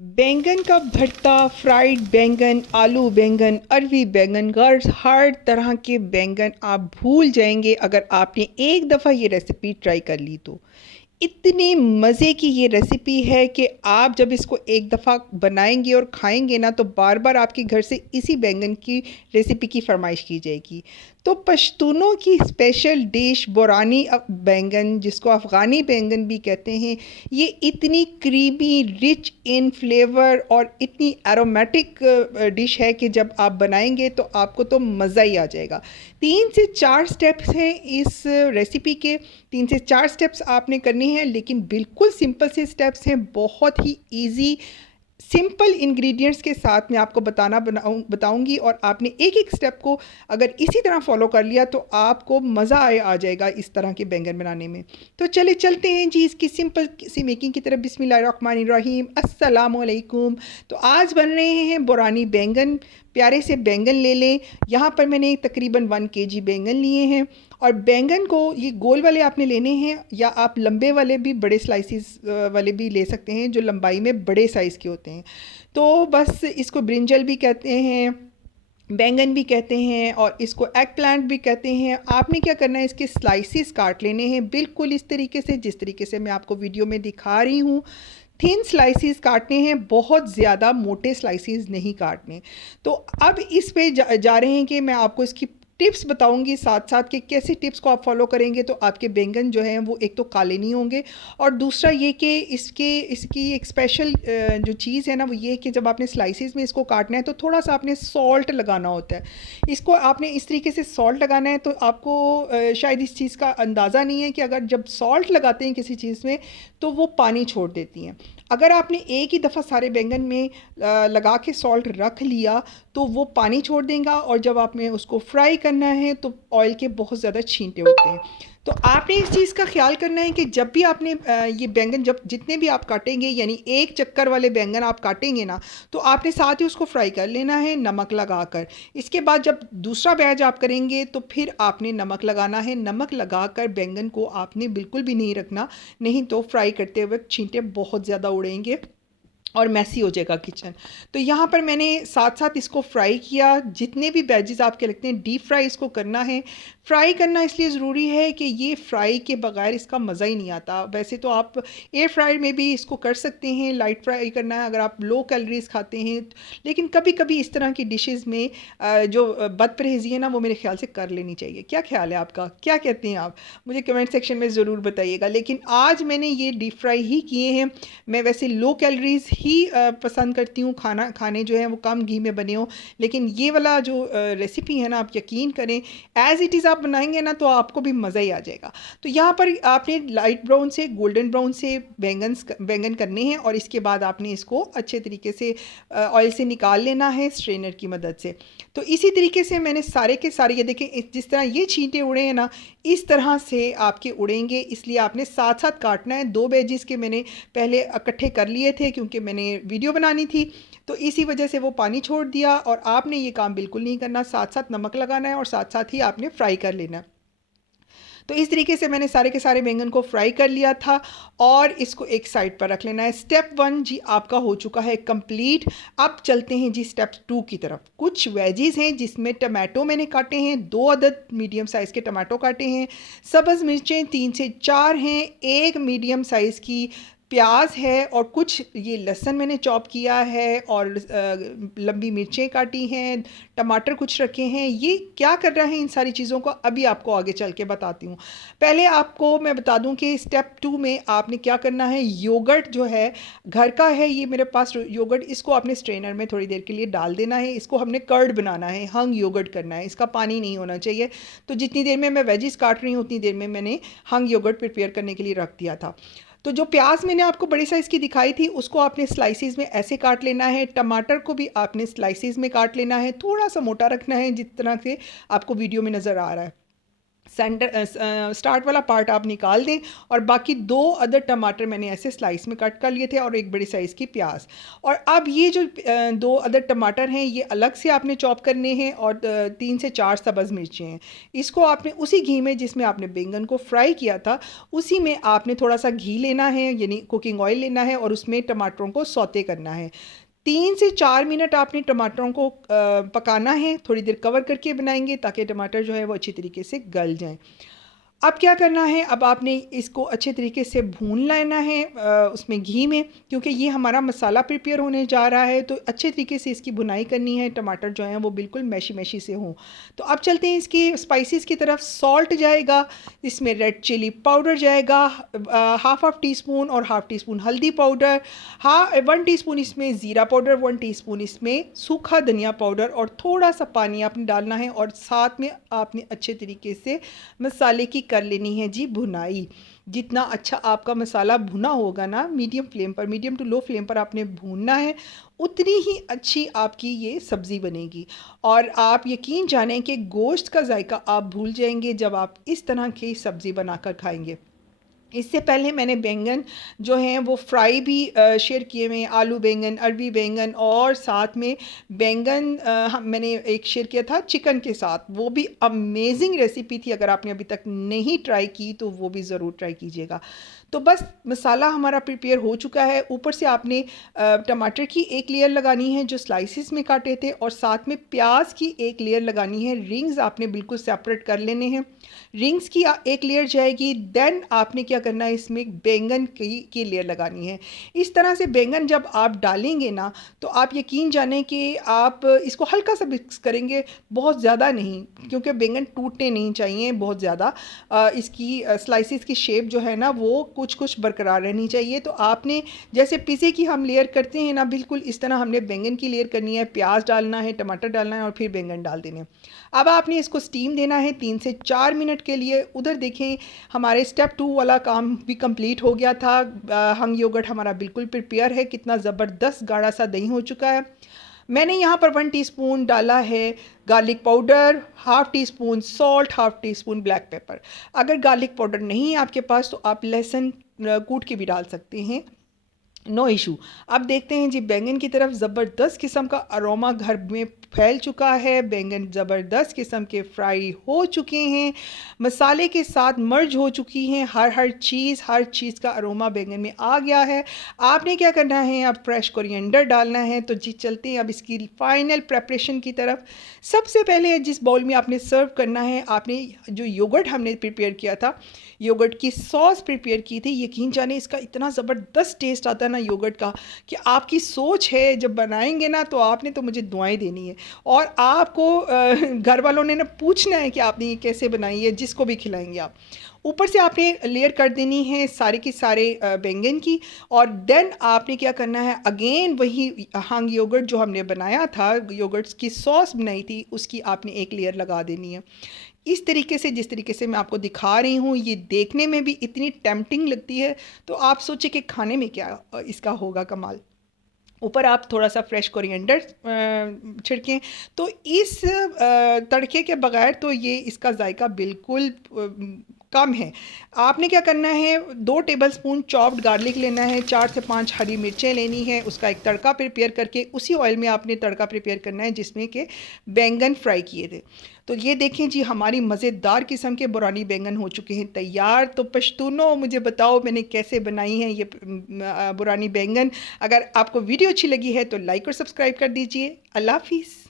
बैंगन का भरता, फ्राइड बैंगन, आलू बैंगन, अरवी बैंगन, गर्स हर तरह के बैंगन आप भूल जाएंगे अगर आपने एक दफ़ा ये रेसिपी ट्राई कर ली तो। इतनी मज़े की ये रेसिपी है कि आप जब इसको एक दफ़ा बनाएंगे और खाएंगे ना तो बार बार आपके घर से इसी बैंगन की रेसिपी की फरमाइश की जाएगी। तो पश्तूनों की स्पेशल डिश बोरानी बैंगन, जिसको अफ़गानी बैंगन भी कहते हैं, ये इतनी क्रीमी, रिच इन फ्लेवर और इतनी एरोमेटिक डिश है कि जब आप बनाएंगे तो आपको तो मज़ा ही आ जाएगा। 3 से 4 स्टेप्स हैं इस रेसिपी के। 3 से 4 स्टेप्स आपने करने हैं, लेकिन बिल्कुल सिंपल से स्टेप्स हैं, बहुत ही इजी सिंपल इंग्रेडिएंट्स के साथ मैं आपको बताऊंगी और आपने एक एक स्टेप को अगर इसी तरह फॉलो कर लिया तो आपको मज़ा आ जाएगा इस तरह के बैंगन बनाने में। तो चले चलते हैं जी इसकी सिंपल सी मेकिंग की तरफ। बिस्मिल्लाहिर्रहमानिर्रहीम, अस्सलाम वालेकुम। तो आज बन रहे हैं बोरानी बैंगन। प्यारे से बैंगन ले लें। यहाँ पर मैंने तकरीबन 1 kg बैंगन लिए हैं। और बैंगन को ये गोल वाले आपने लेने हैं, या आप लंबे वाले भी, बड़े स्लाइसिस वाले भी ले सकते हैं जो लंबाई में बड़े साइज़ के होते हैं। तो बस इसको ब्रिंजल भी कहते हैं, बैंगन भी कहते हैं, और इसको एग प्लांट भी कहते हैं। आपने क्या करना है, इसके स्लाइसिस काट लेने हैं बिल्कुल इस तरीके से, जिस तरीके से मैं आपको वीडियो में दिखा रही हूँ। थिन स्लाइसिस काटने हैं, बहुत ज़्यादा मोटे स्लाइसिस नहीं काटने। तो अब इस पे जा रहे हैं कि मैं आपको इसकी टिप्स बताऊंगी साथ साथ कि कैसे टिप्स को आप फॉलो करेंगे तो आपके बैंगन जो हैं वो एक तो काले नहीं होंगे, और दूसरा ये कि इसकी एक स्पेशल जो चीज़ है ना वो ये कि जब आपने स्लाइसिस में इसको काटना है तो थोड़ा सा आपने सॉल्ट लगाना होता है। इसको आपने इस तरीके से सॉल्ट लगाना है। तो आपको शायद इस चीज़ का अंदाज़ा नहीं है कि अगर जब सॉल्ट लगाते हैं किसी चीज़ में तो वो पानी छोड़ देती हैं। अगर आपने एक ही दफ़ा सारे बैंगन में लगा के सॉल्ट रख लिया तो वो पानी छोड़ देगा, और जब आपने उसको फ्राई करना है तो ऑयल के बहुत ज़्यादा छींटे उठते हैं। तो आपने इस चीज़ का ख्याल करना है कि जब भी आपने ये बैंगन, जब जितने भी आप काटेंगे, यानी एक चक्कर वाले बैंगन आप काटेंगे ना, तो आपने साथ ही उसको फ्राई कर लेना है नमक लगाकर। इसके बाद जब दूसरा बैच आप करेंगे तो फिर आपने नमक लगाना है। नमक लगाकर बैंगन को आपने बिल्कुल भी नहीं रखना, नहीं तो फ्राई करते हुए छींटे बहुत ज़्यादा उड़ेंगे और मैसी हो जाएगा किचन। तो यहाँ पर मैंने साथ साथ इसको फ्राई किया। जितने भी वेजेस आपके लगते हैं डीप फ्राई इसको करना है। फ्राई करना इसलिए ज़रूरी है कि ये फ्राई के बगैर इसका मज़ा ही नहीं आता। वैसे तो आप एयर फ्रायर में भी इसको कर सकते हैं, लाइट फ्राई करना है अगर आप लो कैलोरीज खाते हैं। लेकिन कभी कभी इस तरह की डिशेज़ में जो बदपरहेज़ी है ना वो मेरे ख्याल से कर लेनी चाहिए। क्या ख्याल है आपका, क्या कहते हैं आप? मुझे कमेंट सेक्शन में ज़रूर बताइएगा। लेकिन आज मैंने ये डीप फ्राई ही किए हैं। मैं वैसे लो कैलोरीज ही पसंद करती हूँ, खाना खाने जो है वो कम घी में बने हों। लेकिन ये वाला जो रेसिपी है ना, आप यकीन करें एज़ इट इज़ आप बनाएंगे ना तो आपको भी मज़ा ही आ जाएगा। तो यहाँ पर आपने लाइट ब्राउन से गोल्डन ब्राउन से बैंगन करने हैं, और इसके बाद आपने इसको अच्छे तरीके से ऑयल से निकाल लेना है स्ट्रेनर की मदद से। तो इसी तरीके से मैंने सारे के सारे, ये देखें जिस तरह ये छींटे उड़े हैं ना, इस तरह से आपके उड़ेंगे। इसलिए आपने साथ साथ काटना है। 2 वेजिस के मैंने पहले इकट्ठे कर लिए थे क्योंकि मैंने वीडियो बनानी थी, तो इसी वजह से वो पानी छोड़ दिया। और आपने ये काम बिल्कुल नहीं करना, साथ साथ नमक लगाना है और साथ साथ ही आपने फ्राई कर लेना है। तो इस तरीके से मैंने सारे के सारे बैंगन को फ्राई कर लिया था, और इसको एक साइड पर रख लेना है। स्टेप 1 जी आपका हो चुका है कंप्लीट। अब चलते हैं जी स्टेप 2 की तरफ। कुछ वेजीज हैं जिसमें टमाटो मैंने काटे हैं, 2 अदद मीडियम साइज़ के टमाटो काटे हैं। सब्ज़ मिर्चें 3 से 4 हैं। एक मीडियम साइज़ की प्याज है, और कुछ ये लहसुन मैंने चॉप किया है, और लंबी मिर्चें काटी हैं, टमाटर कुछ रखे हैं। ये क्या कर रहा है इन सारी चीज़ों को अभी आपको आगे चल के बताती हूँ। पहले आपको मैं बता दूं कि स्टेप 2 में आपने क्या करना है। योगर्ट जो है घर का है, ये मेरे पास योगर्ट, इसको आपने स्ट्रेनर में थोड़ी देर के लिए डाल देना है। इसको हमने कर्ड बनाना है, हंग योगर्ट करना है, इसका पानी नहीं होना चाहिए। तो जितनी देर में मैं वेजिस काट रही हूँ उतनी देर में मैंने हंग योगर्ट प्रिपेयर करने के लिए रख दिया था। तो जो प्याज मैंने आपको बड़े साइज़ की दिखाई थी उसको आपने स्लाइसिस में ऐसे काट लेना है। टमाटर को भी आपने स्लाइसिस में काट लेना है, थोड़ा सा मोटा रखना है जिस तरह से आपको वीडियो में नज़र आ रहा है। स्टार्ट वाला पार्ट आप निकाल दें और बाकी 2 अदर टमाटर मैंने ऐसे स्लाइस में कट कर लिए थे और एक बड़ी साइज़ की प्याज। और अब ये जो 2 अदर टमाटर हैं ये अलग से आपने चॉप करने हैं और 3 से 4 सब्ज़ मिर्चें हैं। इसको आपने उसी घी में जिसमें आपने बैंगन को फ्राई किया था उसी में आपने थोड़ा सा घी लेना है यानी कुकिंग ऑयल लेना है और उसमें टमाटरों को सौते करना है। 3 से 4 मिनट आपने टमाटरों को पकाना है, थोड़ी देर कवर करके बनाएंगे ताकि टमाटर जो है वो अच्छी तरीके से गल जाएं। अब क्या करना है, अब आपने इसको अच्छे तरीके से भून लेना है उसमें घी में, क्योंकि ये हमारा मसाला प्रिपेयर होने जा रहा है तो अच्छे तरीके से इसकी भुनाई करनी है, टमाटर जो हैं वो बिल्कुल मैशी मैशी से हों। तो अब चलते हैं इसकी स्पाइसेस की तरफ। सॉल्ट जाएगा, इसमें रेड चिली पाउडर जाएगा, हाफ टी स्पून और हाफ टी स्पून हल्दी पाउडर, 1 टीस्पून इसमें ज़ीरा पाउडर, 1 टीस्पून इसमें सूखा धनिया पाउडर और थोड़ा सा पानी आपने डालना है और साथ में आपने अच्छे तरीके से मसाले की कर लेनी है जी भुनाई। जितना अच्छा आपका मसाला भुना होगा ना, मीडियम फ्लेम पर, मीडियम टू लो फ्लेम पर आपने भूनना है, उतनी ही अच्छी आपकी ये सब्ज़ी बनेगी। और आप यकीन जानें कि गोश्त का जायका आप भूल जाएंगे जब आप इस तरह की सब्ज़ी बनाकर खाएंगे। इससे पहले मैंने बैंगन जो हैं वो फ्राई भी शेयर किए हुए हैं, आलू बैंगन, अरबी बैंगन और साथ में बैंगन मैंने एक शेयर किया था चिकन के साथ, वो भी अमेजिंग रेसिपी थी। अगर आपने अभी तक नहीं ट्राई की तो वो भी ज़रूर ट्राई कीजिएगा। तो बस मसाला हमारा प्रिपेयर हो चुका है। ऊपर से आपने टमाटर की एक लेयर लगानी है जो स्लाइसिस में काटे थे और साथ में प्याज की एक लेयर लगानी है, रिंग्स आपने बिल्कुल सेपरेट कर लेने हैं। रिंग्स की एक लेयर जाएगी, देन आपने क्या करना है, इसमें बैंगन की लेयर लगानी है। इस तरह से बैंगन जब आप डालेंगे ना तो आप यकीन जानें कि आप इसको हल्का सा मिक्स करेंगे, बहुत ज़्यादा नहीं, क्योंकि बैंगन टूटने नहीं चाहिए बहुत ज़्यादा। इसकी स्लाइसिस की शेप जो है ना वो कुछ कुछ बरकरार रहनी चाहिए। तो आपने जैसे पिज़्ज़े की हम लेयर करते हैं ना, बिल्कुल इस तरह हमने बैंगन की लेयर करनी है, प्याज डालना है, टमाटर डालना है और फिर बैंगन डाल देने। अब आपने इसको स्टीम देना है 3 से 4 मिनट के लिए। उधर देखें हमारे स्टेप 2 वाला काम भी कंप्लीट हो गया था। हंग योगर्ट हमारा बिल्कुल प्रिपेयर है, कितना ज़बरदस्त गाढ़ा सा दही हो चुका है। मैंने यहाँ पर 1 टीस्पून डाला है garlic powder, half tea spoon salt, half tea spoon black pepper. अगर गार्लिक पाउडर नहीं है आपके पास तो आप लहसुन कूट के भी डाल सकते हैं, नो इशू। अब देखते हैं जी बैंगन की तरफ। ज़बरदस्त किस्म का अरोमा घर में फैल चुका है, बैंगन ज़बरदस्त किस्म के फ्राई हो चुके हैं, मसाले के साथ मर्ज हो चुकी हैं, हर चीज़ का अरोमा बैंगन में आ गया है। आपने क्या करना है, अब फ्रेश कोरिएंडर डालना है। तो जी चलते हैं अब इसकी फाइनल प्रेपरेशन की तरफ। सबसे पहले जिस बाउल में आपने सर्व करना है, आपने जो योगर्ट हमने प्रिपेयर किया था, योगर्ट की सॉस प्रिपेयर की थी। यकीन जाने इसका इतना ज़बरदस्त टेस्ट आता है ना योगर्ट का, कि आपकी सोच है जब बनाएंगे ना तो आपने तो मुझे दुआएं देनी है और आपको घर वालों ने ना पूछना है कि आपने ये कैसे बनाई है, जिसको भी खिलाएंगे आप। ऊपर से आपने लेयर कर देनी है सारे के सारे बैंगन की। और देन आपने क्या करना है, अगेन वही हंग योगर्ट जो हमने बनाया था, योगर्ट्स की सॉस बनाई थी, उसकी आपने एक लेयर लगा देनी है। इस तरीके से, जिस तरीके से मैं आपको दिखा रही हूँ, ये देखने में भी इतनी टेम्पटिंग लगती है तो आप सोचिए कि खाने में क्या इसका होगा कमाल। ऊपर आप थोड़ा सा फ्रेश कोरिएंडर छिड़कें। तो इस तड़के के बगैर तो ये इसका जायका बिल्कुल कम है। आपने क्या करना है, 2 टेबलस्पून चॉप्ड गार्लिक लेना है, 4 से 5 हरी मिर्चें लेनी है, उसका एक तड़का प्रिपेयर करके उसी ऑयल में आपने तड़का प्रिपेयर करना है जिसमें कि बैंगन फ्राई किए थे। तो ये देखें जी हमारी मज़ेदार किस्म के बुरानी बैंगन हो चुके हैं तैयार। तो पश्तूनों मुझे बताओ मैंने कैसे बनाई हैं ये बुरानी बैंगन। अगर आपको वीडियो अच्छी लगी है तो लाइक और सब्सक्राइब कर दीजिए। अल्लाह हाफिज़।